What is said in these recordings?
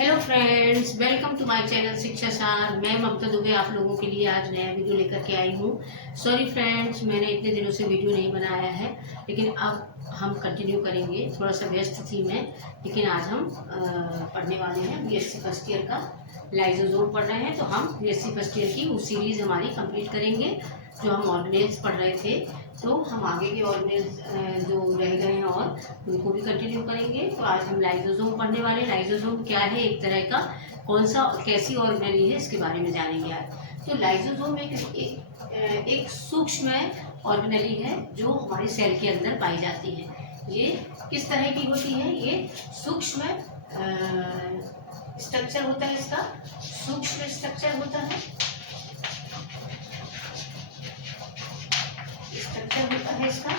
Hello friends, welcome to my channel Shiksha Saar. मैं ममता दुबे आप लोगों के लिए आज नया वीडियो लेकर के आई हूँ। सॉरी फ्रेंड्स, मैंने इतने दिनों से वीडियो नहीं बनाया है, लेकिन अब हम कंटिन्यू करेंगे। थोड़ा सा व्यस्त थी मैं, लेकिन आज हम पढ़ने वाले हैं बीएससी फर्स्ट ईयर का लाइसोसोम पढ़ रहे हैं। तो हम बीएससी फर्स्ट ईयर की वो सीरीज़ हमारी कंप्लीट करेंगे जो हम ऑर्गेनेल्स पढ़ रहे थे। तो हम आगे के ऑर्गेनेल्स जो रह गए हैं और उनको भी कंटिन्यू करेंगे। तो आज हम लाइसोसोम पढ़ने वाले हैं। लाइसोसोम क्या है, एक तरह का कौन सा कैसी ऑर्गेनेली है, इसके बारे में जानेंगे आज। तो लाइसोसोम एक सूक्ष्म ऑर्गेनेली है जो हमारे सेल के अंदर पाई जाती है। ये किस तरह की होती है? ये सूक्ष्म स्ट्रक्चर होता है, इसका सूक्ष्म स्ट्रक्चर होता है, स्ट्रक्चर होता है इसका।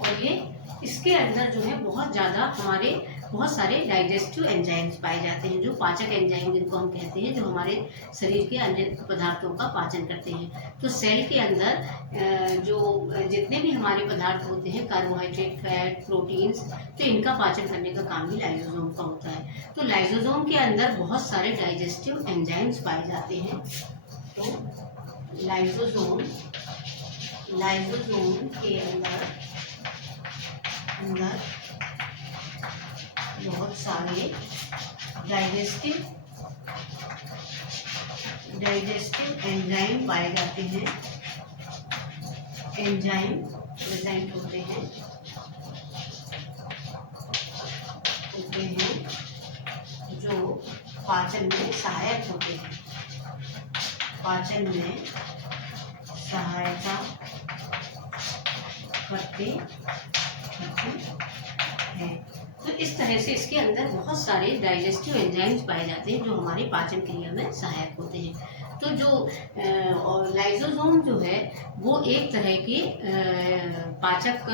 और ये इसके अंदर जो है बहुत सारे डाइजेस्टिव एंजाइम्स पाए जाते हैं, जो पाचक एंजाइम जिनको हम कहते हैं, जो हमारे शरीर के अन्य पदार्थों का पाचन करते हैं। तो सेल के अंदर जो जितने भी हमारे पदार्थ होते हैं, कार्बोहाइड्रेट, फैट, प्रोटीन्स, तो इनका पाचन करने का काम भी लाइसोसोम का होता है। तो लाइसोसोम के अंदर बहुत सारे डाइजेस्टिव एंजाइम्स पाए जाते हैं। तो लाइसोसोम के अंदर बहुत सारे डाइजेस्टिव एंजाइम पाए जाते हैं। एंजाइम प्रेजेंट होते हैं जो पाचन में सहायक होते हैं, पाचन में सहायता करते हैं। तो इस तरह से इसके अंदर बहुत सारे डाइजेस्टिव एंजाइम्स पाए जाते हैं जो हमारे पाचन क्रिया में सहायक होते हैं। तो जो लाइसोसोम जो है वो एक तरह की पाचक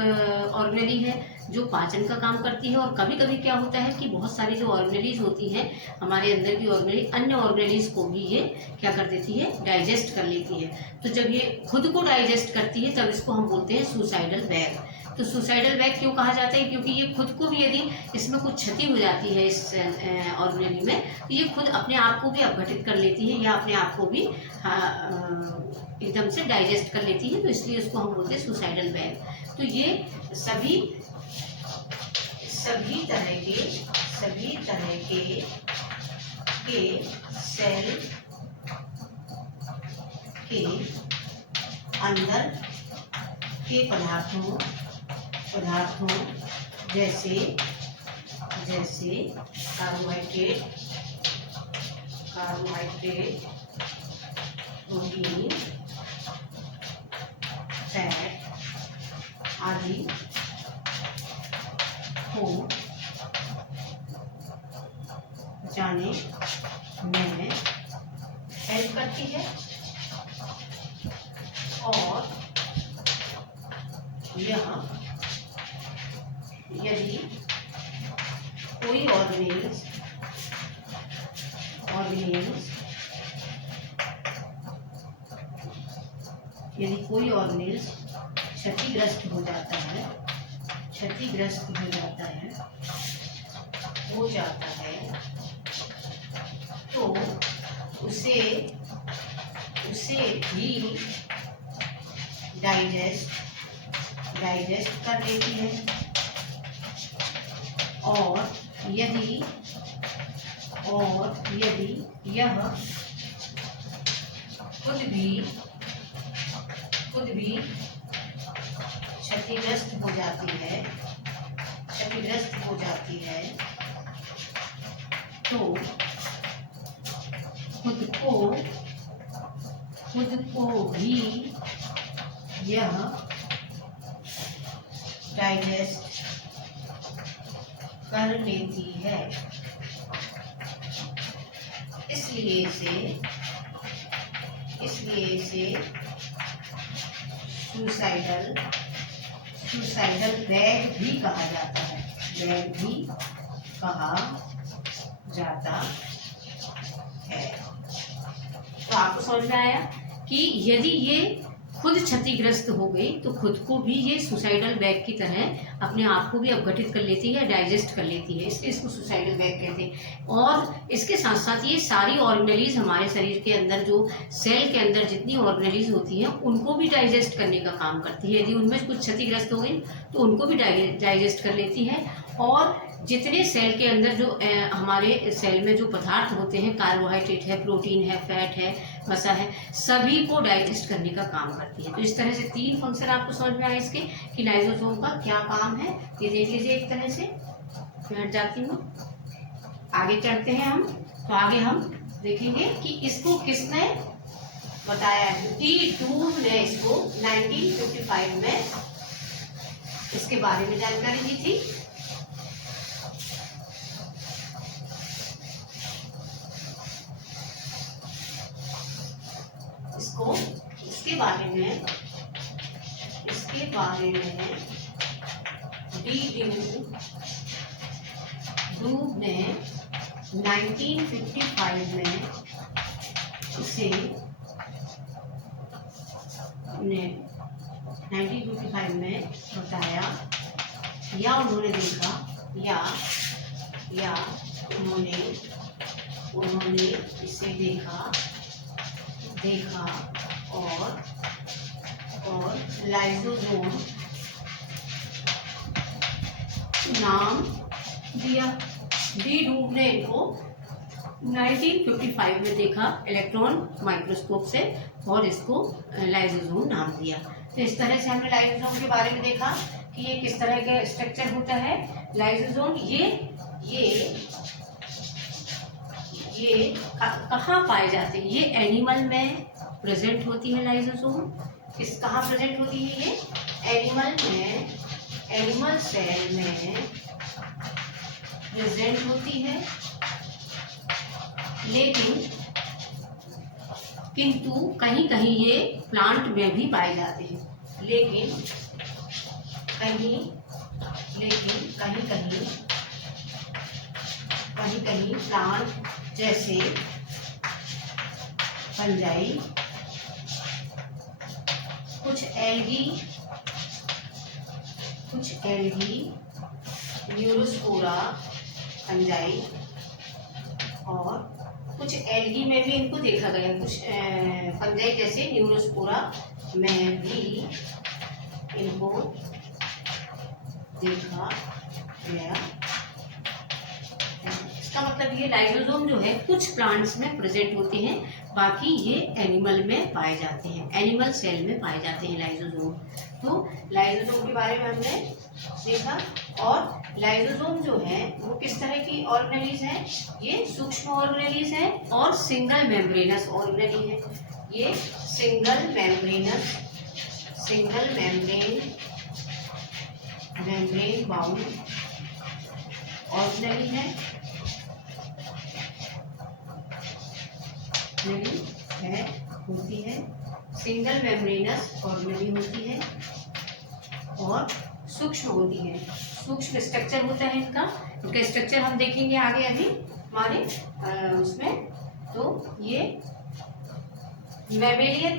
ऑर्गेनेली है जो पाचन का काम करती है। और कभी कभी क्या होता है कि बहुत सारी जो ऑर्गेनेलीज होती हैं हमारे अंदर की ऑर्गेनेली, अन्य ऑर्गेनेलीज को भी ये क्या कर देती है, डाइजेस्ट कर लेती है। तो जब ये खुद को डाइजेस्ट करती है तब इसको हम बोलते हैं सुसाइडल बैग। तो सुसाइडल बैग क्यों कहा जाता है? क्योंकि ये खुद को भी, यदि इसमें कुछ क्षति हो जाती है इस ऑर्गेनेली में, तो ये खुद अपने आप को भी अपघटित कर लेती है या अपने आप को भी एकदम से डाइजेस्ट कर लेती है। तो इसलिए उसको हम बोलते हैं सुसाइडल बैग। तो ये सभी तरह के सेल के अंदर के पदार्थों जैसे कार्बोहाइड्रेट, प्रोटीन, फैट आदि को जाने में हेल्प करती है। और यदि कोई ऑर्गेनेल्स क्षतिग्रस्त हो जाता है तो उसे भी डाइजेस्ट कर लेती है। और यदि यह खुद भी क्षतिग्रस्त हो जाती है तो खुद को भी यह डाइजेस्ट कर लेती है। इसलिए इसे सुसाइडल बैग भी कहा जाता है। तो आपको समझ में आया कि यदि ये खुद क्षतिग्रस्त हो गई तो खुद को भी ये सुसाइडल बैग की तरह अपने आप को भी अपघटित कर लेती है, डाइजेस्ट कर लेती है, इसलिए इसको सुसाइडल बैग कहते हैं। और इसके साथ साथ ये सारी ऑर्गेनेलीज हमारे शरीर के अंदर, जो सेल के अंदर जितनी ऑर्गेनेलीज होती हैं उनको भी डाइजेस्ट करने का काम करती है। यदि उनमें कुछ क्षतिग्रस्त हो गई तो उनको भी डाइजेस्ट कर लेती है। और जितने सेल के अंदर जो हमारे सेल में जो पदार्थ होते हैं, कार्बोहाइड्रेट है, प्रोटीन है, फैट है, वसा है, सभी को डाइजेस्ट करने का काम करती है। तो इस तरह से 3 फंक्शन आपको समझ में आए इसके कि लाइसोसोम का क्या काम है, ये देख लीजिए। एक तरह से मैं हट जाती हूँ, आगे चढ़ते हैं हम। तो आगे हम देखेंगे कि इसको किसने बताया है। डी डूव ने इसको 1955 में इसके बारे में जानकारी दी थी। इसके बारे में डी डूव ने 1955 में इसे 1955 में बताया, या उन्होंने देखा, या उन्होंने इसे देखा और लाइसोसोम नाम दिया। डी डूव ने इनको 1955 में देखा इलेक्ट्रॉन माइक्रोस्कोप से और इसको लाइसोसोम नाम दिया। तो इस तरह से हमने लाइसोसोम के बारे में देखा कि ये किस तरह का स्ट्रक्चर होता है। लाइसोसोम ये कहाँ पाए जाते हैं? ये एनिमल में प्रेजेंट होती है। लाइसोसोम कहाँ प्रेजेंट होती है? ये एनिमल सेल में प्रेजेंट होती है, किंतु कहीं कहीं ये प्लांट में भी पाए जाते हैं। लेकिन कहीं प्लांट जैसे फंजाई, कुछ एल्गी, न्यूरोस्पोरा फंजाई, और कुछ एल्गी में भी इनको देखा गया। कुछ फंजाई जैसे न्यूरोस्पोरा में भी इनको देखा गया। इसका मतलब ये लाइसोसोम जो है कुछ प्लांट्स में प्रेजेंट होते हैं, बाकी ये एनिमल में पाए जाते हैं, एनिमल सेल में पाए जाते हैं लाइसोसोम। तो लाइसोसोम के बारे में हमने देखा। और लाइसोसोम जो है वो किस तरह की ऑर्गेनेलीज है? ये सूक्ष्म ऑर्गेनेलीज है और सिंगल मेम्ब्रेनस ऑर्गेनेली है। ये सिंगल मेम्ब्रेन बाउंड ऑर्गेनेली है, होती है। सिंगल मेम्ब्रेनस ऑर्गेनेली होती है और सूक्ष्म होती है। सूक्ष्म स्ट्रक्चर होता है इनका स्ट्रक्चर हम देखेंगे आगे अभी हमारे उसमें। तो ये मैमेलियन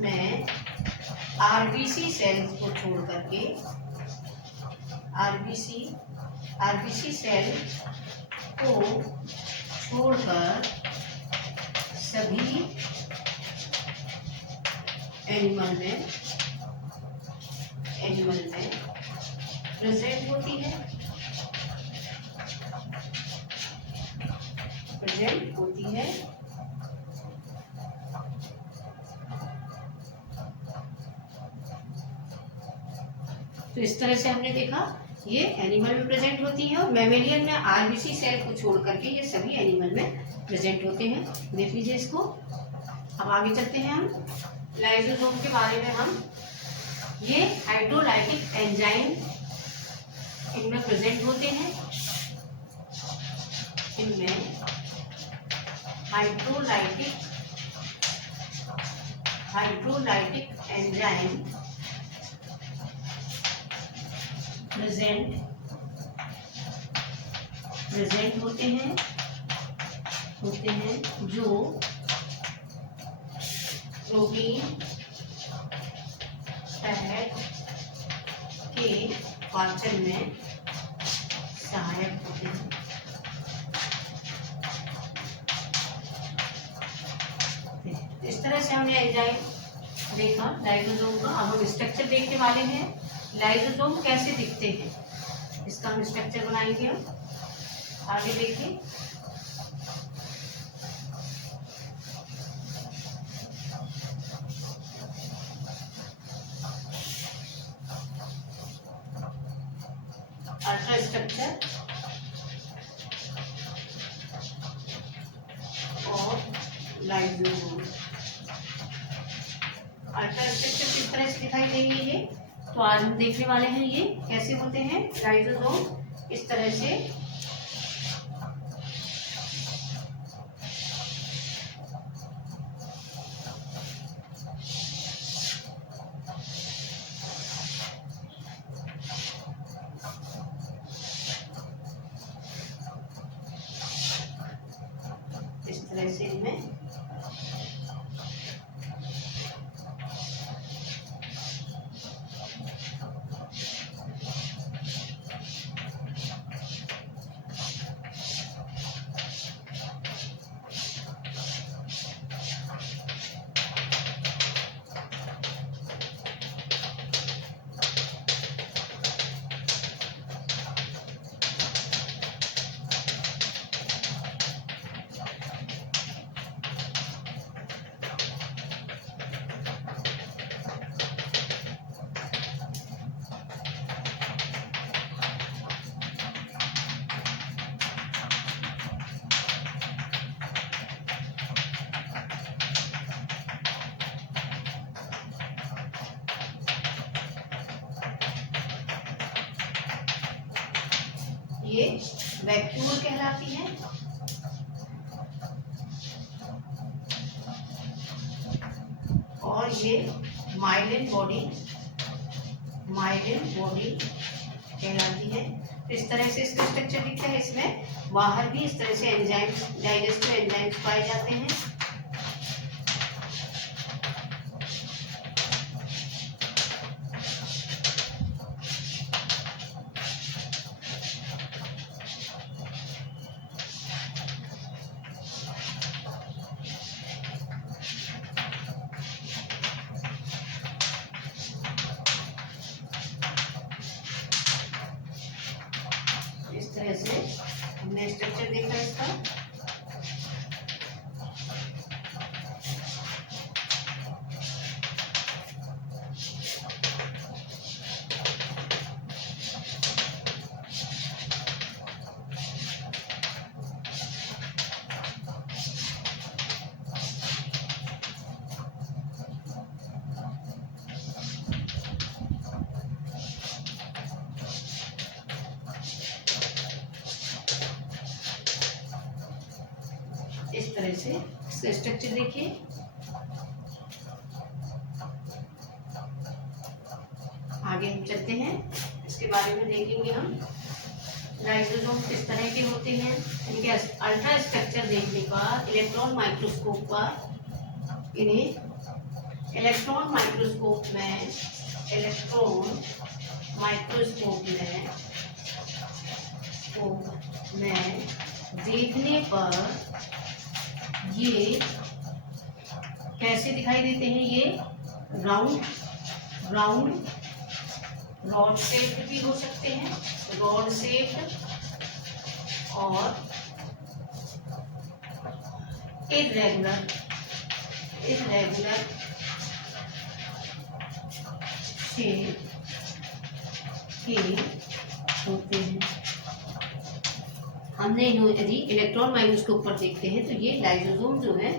में आरबीसी सेल्स को छोड़ करके आरबीसी सेल को छोड़कर सभी एनिमल में प्रेजेंट होती है। तो इस तरह से हमने देखा ये एनिमल में प्रेजेंट होती है और मैमेलियन में आरबीसी सेल को छोड़ करके ये सभी एनिमल में प्रेजेंट होते हैं। देख लीजिए इसको। अब आगे चलते हैं हम लाइसोसोम के बारे में। हम ये हाइड्रोलाइटिक एंजाइम इनमें प्रेजेंट होते हैं। इनमें हाइड्रोलाइटिक एंजाइम प्रेजेंट होते हैं होते हैं जो प्रोटीन फैट के पाचन में सहायक होते हैं। इस तरह से हमने एंजाइम देखा लाइसोसोम का। अब हम स्ट्रक्चर देखने वाले हैं, लाइसोसोम कैसे दिखते हैं, इसका हम स्ट्रक्चर बनाएंगे। हम आगे देखिए। अल्ट्रा स्ट्रक्चर और लाइसोसोम। अल्ट्रा स्ट्रक्चर किस तरह से दिखाई देंगे ये, तो आज हम देखने वाले हैं ये कैसे होते हैं लाइसोसोम। इस तरह से इनमें ये वैक्यूल कहलाती है। और ये माइलिन बॉडी कहलाती है। तो इस तरह से इसका स्ट्रक्चर दिखता है। इसमें बाहर भी इस तरह से एंजाइम्स, डाइजेस्टिव एंजाइम्स पाए जाते हैं। इस तरह से हमने स्ट्रक्चर देखा इसका। इस तरह से इसका स्ट्रक्चर देखिए। आगे हम चलते हैं, इसके बारे में देखेंगे हम लाइसोसोम किस तरह के होते हैं। इनके अल्ट्रा स्ट्रक्चर देखने पर इलेक्ट्रॉन माइक्रोस्कोप पर इन्हें इलेक्ट्रॉन माइक्रोस्कोप में देखने पर ये कैसे दिखाई देते हैं। ये राउंड रॉड शेप भी हो सकते हैं, रॉड शेप और इरेगुलर शेप के होते हैं। हमने यदि इलेक्ट्रॉन माइक्रोस्कोप पर देखते हैं तो ये लाइसोसोम जो है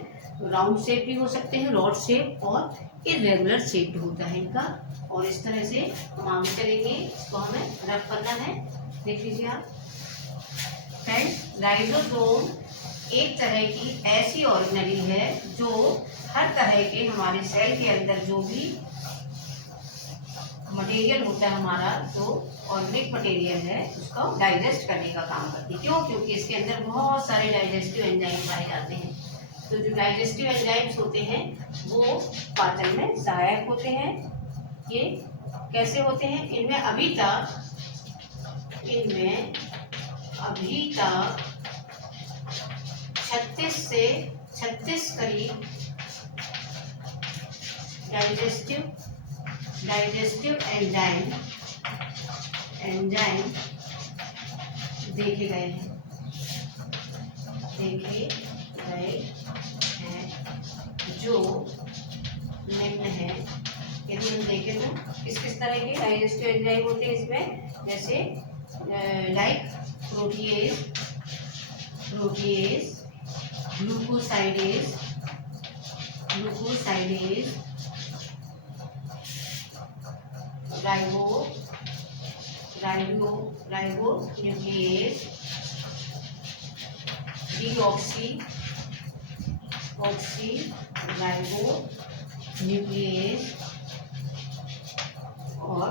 राउंड शेप भी हो सकते हैं, रॉड शेप और इरेगुलर शेप होता है इनका। और इस तरह से हम आगे चलेंगे, इसको हमें रफ करना है। देख लीजिए आप फ्रेंड्स, लाइसोसोम एक तरह की ऐसी ऑर्गेनेली है जो हर तरह के हमारे सेल के अंदर जो भी मटेरियल होता है हमारा, जो ऑर्गेनिक मटेरियल है, उसका डाइजेस्ट करने का काम करती है। क्यों? क्योंकि इसके अंदर बहुत सारे डाइजेस्टिव एंजाइम पाए जाते हैं। तो जो डाइजेस्टिव एंजाइम्स होते हैं वो पाचन में सहायक होते हैं। ये कैसे होते हैं? इनमें अभी तक 36 करीब डाइजेस्टिव एंजाइम देखे गए हैं, जो निम्न है। यदि हम देखें तो किस किस तरह के डाइजेस्टिव एंजाइम होते हैं इसमें, जैसे लाइक प्रोटीएज, ग्लूकोसाइडेज, राइबोन्यूक्लिएज, डीऑक्सी राइबोन्यूक्लिएज और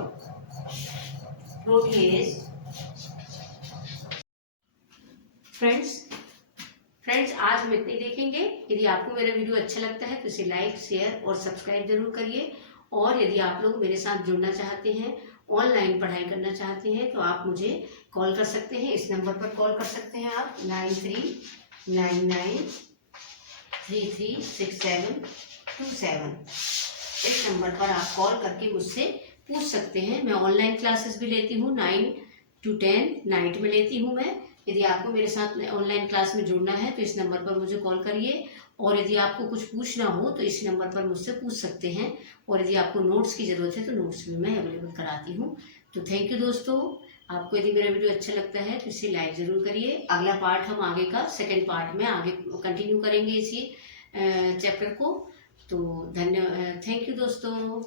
प्रोटीएज। फ्रेंड्स आज हम इतने देखेंगे। यदि आपको मेरा वीडियो अच्छा लगता है तो इसे लाइक, शेयर और सब्सक्राइब जरूर करिए। और यदि आप लोग मेरे साथ जुड़ना चाहते हैं, ऑनलाइन पढ़ाई करना चाहते हैं, तो आप मुझे कॉल कर सकते हैं। इस नंबर पर कॉल कर सकते हैं आप 9399336727। इस नंबर पर आप कॉल करके मुझसे पूछ सकते हैं। मैं ऑनलाइन क्लासेस भी लेती हूँ, 9 to 10 नाइट में लेती हूँ मैं। यदि आपको मेरे साथ ऑनलाइन क्लास में जुड़ना है तो इस नंबर पर मुझे कॉल करिए। और यदि आपको कुछ पूछना हो तो इस नंबर पर मुझसे पूछ सकते हैं। और यदि आपको नोट्स की ज़रूरत है तो नोट्स भी मैं अवेलेबल कराती हूँ। तो थैंक यू दोस्तों। आपको यदि मेरा वीडियो अच्छा लगता है तो इसे लाइक ज़रूर करिए। अगला पार्ट हम आगे का सेकंड पार्ट में आगे कंटिन्यू करेंगे इसी चैप्टर को। तो थैंक यू दोस्तों।